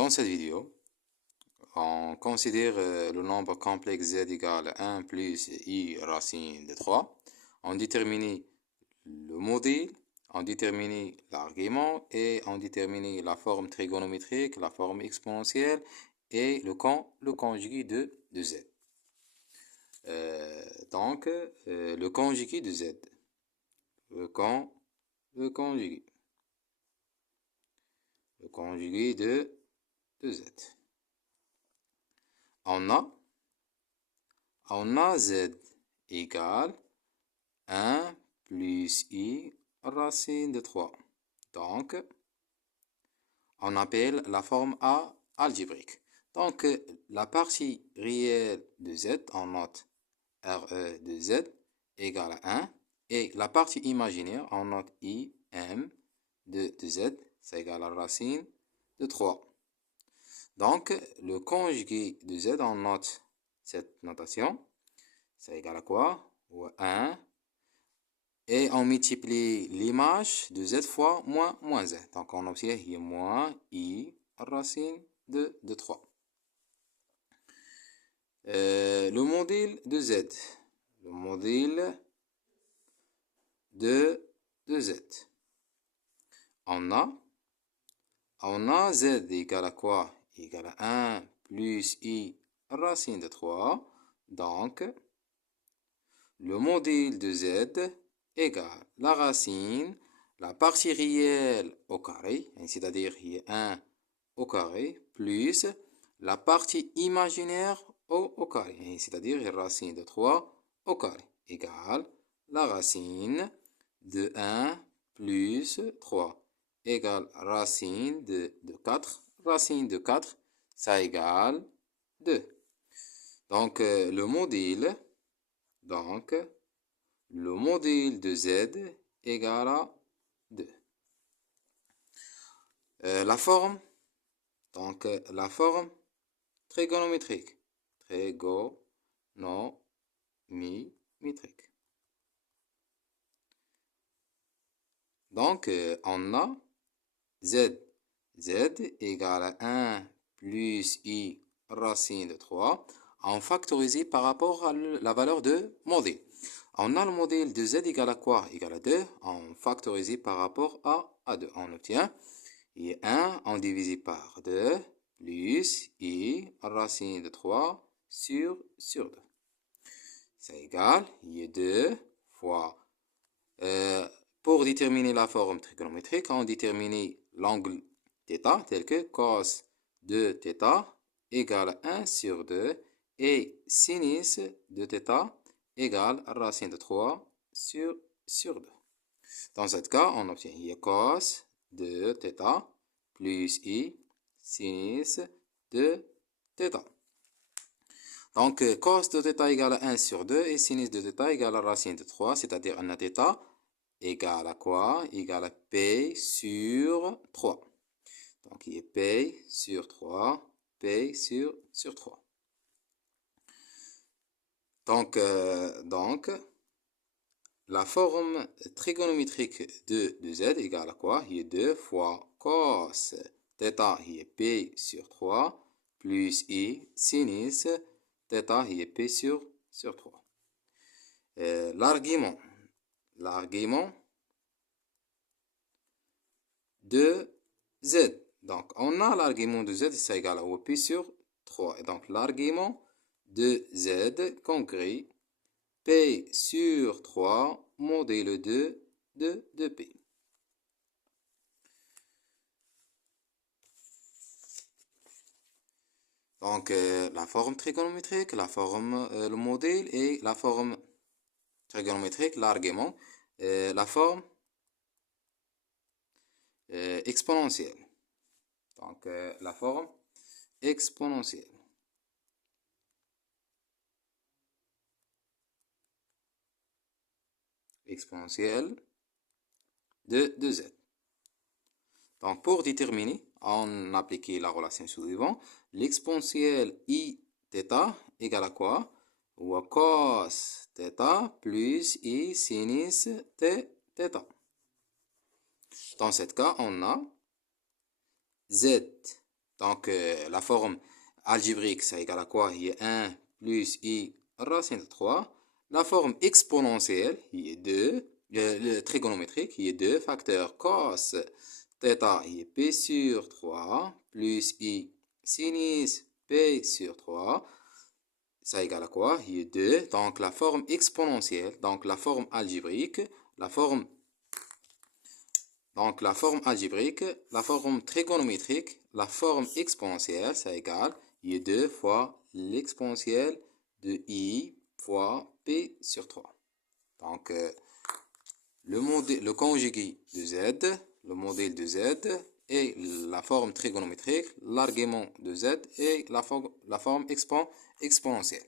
Dans cette vidéo, on considère le nombre complexe z égale 1 plus i racine de 3. On détermine le modèle, on détermine l'argument et on détermine la forme trigonométrique, la forme exponentielle et le conjugué de z. Le conjugué de z. Le conjugué de z. On a z égale 1 plus i racine de 3. Donc, on appelle la forme A algébrique. Donc, la partie réelle de z, on note RE de z égale à 1. Et la partie imaginaire, on note I, M de z, ça égale à la racine de 3. Donc, le conjugué de z, on note cette notation. Ça égale à quoi? 1. Et on multiplie l'image de z fois moins z. Donc, on obtient moins i racine de 3. Le modèle de z. Le modèle de z. On a z égale à quoi? Égale à 1 plus i racine de 3. Donc, le modèle de z égale la racine, la partie réelle au carré, c'est-à-dire 1 au carré, plus la partie imaginaire au carré, c'est-à-dire la racine de 3 au carré, égale la racine de 1 plus 3, égale racine de 4. Racine de 4, ça égale 2. Donc, le modèle de z égale à 2. La forme trigonométrique. Donc, on a z égale à 1 plus i racine de 3. On factorise par rapport à la valeur de modèle. On a le modèle de z égale à quoi? Égale à 2. On factorise par rapport à 2. On obtient 1, on divise par 2, plus i racine de 3 sur 2. Ça égale 2 fois. Pour déterminer la forme trigonométrique, on détermine l'angle θ tel que cos de θ égale 1 sur 2 et sinus de θ égale racine de 3 sur 2. Dans ce cas, on obtient cos de θ plus i sinus de θ. Donc, cos de θ égale à 1 sur 2 et sinus de θ égale à racine de 3, c'est-à-dire un θ égale à quoi? Égale à P sur 3. Donc, il est P sur 3, P sur 3. Donc, la forme trigonométrique de z égale à quoi? Il est 2 fois cos θ, il est P sur 3, plus i sinus θ, il est P sur 3. L'argument de z. Donc, on a l'argument de z, ça égale à P sur 3. Et donc, l'argument de z concret, P sur 3 modèle de P. Donc, la forme trigonométrique, le modèle et la forme trigonométrique, l'argument, la forme exponentielle. Donc, la forme exponentielle. Exponentielle de z. Donc, pour déterminer, on applique la relation suivante. L'exponentielle i θ égale à quoi? Ou à cos θ plus i sinus θ. Dans ce cas, on a z Donc, la forme algébrique, ça égale à quoi? Il y a 1 plus i racine de 3. La forme exponentielle, il y a 2. Le trigonométrique, il y a 2 facteurs cos θ, il y a p sur 3, plus i sinus p sur 3. Ça égale à quoi? Il y a 2. Donc, la forme exponentielle, donc la forme algébrique, la forme trigonométrique, la forme exponentielle, ça égale, il y a 2 fois l'exponentielle de i fois p sur 3. Donc, le conjugué de z, le modèle de z, et la forme trigonométrique, l'argument de z et la forme exponentielle.